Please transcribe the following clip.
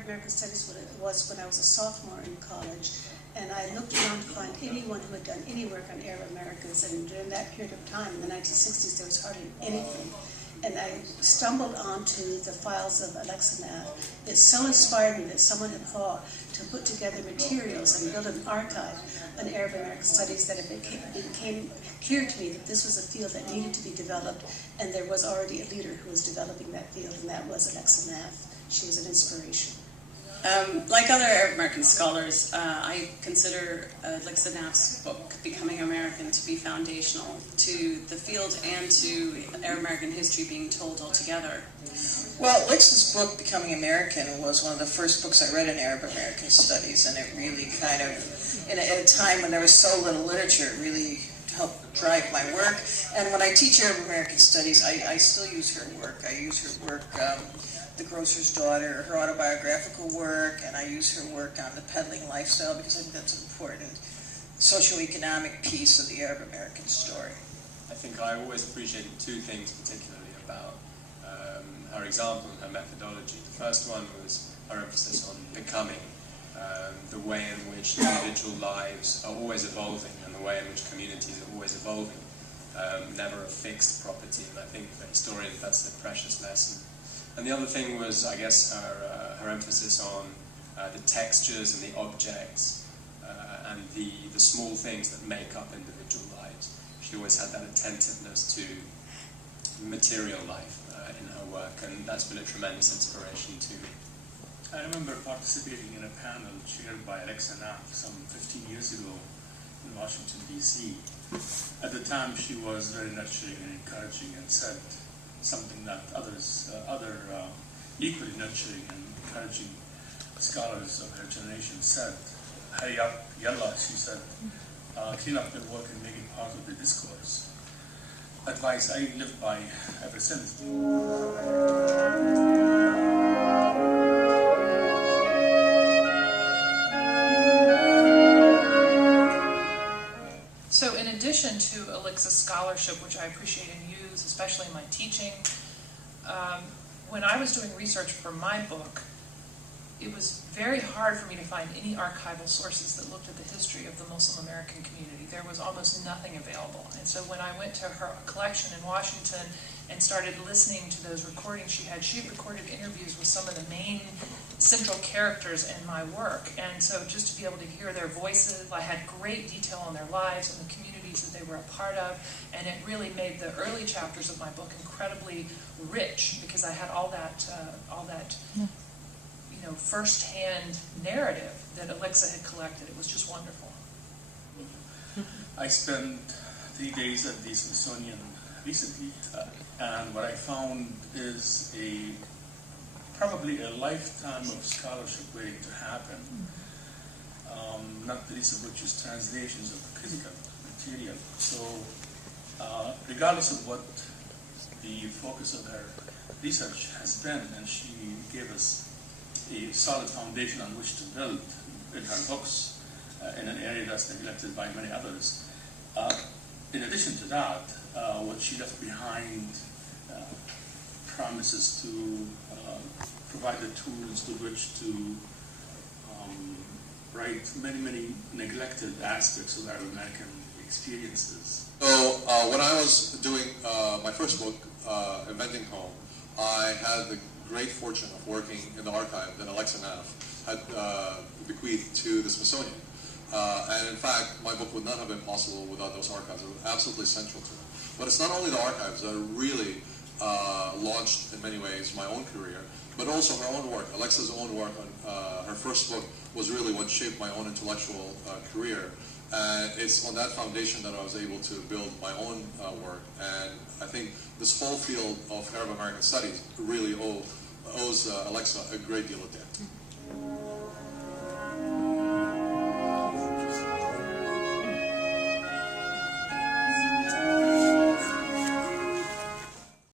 Arab American Studies was when I was a sophomore in college, and I looked around to find anyone who had done any work on Arab Americans, and during that period of time, in the 1960s, there was hardly anything. And I stumbled onto the files of Alixa Award. It so inspired me that someone had thought to put together materials and build an archive on Arab American Studies, that it became clear to me that this was a field that needed to be developed, and there was already a leader who was developing that field, and that was Alixa Award. She was an inspiration. Like other Arab American scholars, I consider Alixa Award's book, Becoming American, to be foundational to the field and to Arab American history being told altogether. Well, Alixa's book, Becoming American, was one of the first books I read in Arab American Studies, and it really kind of, in a time when there was so little literature, it really helped drive my work. And when I teach Arab American Studies, I still use her work. I use her work, The Grocer's Daughter, her autobiographical work, and I use her work on the peddling lifestyle because I think that's an important socioeconomic piece of the Arab American story. I think I always appreciated two things particularly about her example and her methodology. The first one was her emphasis on becoming, the way in which individual lives are always evolving and the way in which communities are always evolving, never a fixed property, and I think for historians that's a precious lesson. And the other thing was, I guess, her emphasis on the textures and the objects and the small things that make up individual lives. She always had that attentiveness to material life in her work, and that's been a tremendous inspiration to me. I remember participating in a panel chaired by Alixa Award some 15 years ago in Washington, D.C. At the time, she was very nurturing and encouraging and said something that other equally nurturing and encouraging scholars of her generation said. Hurry up, yalla, she said. Clean up your work and make it part of the discourse. Advice I lived by ever since. So in addition to Alixa's scholarship, which I appreciate and use, especially in my teaching, when I was doing research for my book, it was very hard for me to find any archival sources that looked at the history of the Muslim American community. There was almost nothing available. And so when I went to her collection in Washington and started listening to those recordings she had recorded interviews with some of the main central characters in my work. And so just to be able to hear their voices, I had great detail on their lives and the communities that they were a part of. And it really made the early chapters of my book incredibly rich because I had all that first-hand narrative that Alixa had collected. It was just wonderful. I spent 3 days at the Smithsonian recently, and what I found is probably a lifetime of scholarship waiting to happen, not the least of which is translations of critical material. So regardless of what the focus of her research has been, and she gave us a solid foundation on which to build in her books in an area that's neglected by many others. In addition to that, what she left behind promises to provide the tools with which to write many neglected aspects of Arab American experiences. So when I was doing my first book, Inventing Home, I had the great fortune of working in the archive that Alixa Award had bequeathed to the Smithsonian. And in fact, my book would not have been possible without those archives. They were absolutely central to it. But it's not only the archives that really launched, in many ways, my own career, but also her own work. Alixa's own work on her first book was really what shaped my own intellectual career. And it's on that foundation that I was able to build my own work. And I think this whole field of Arab American studies really owes Alixa a great deal of debt.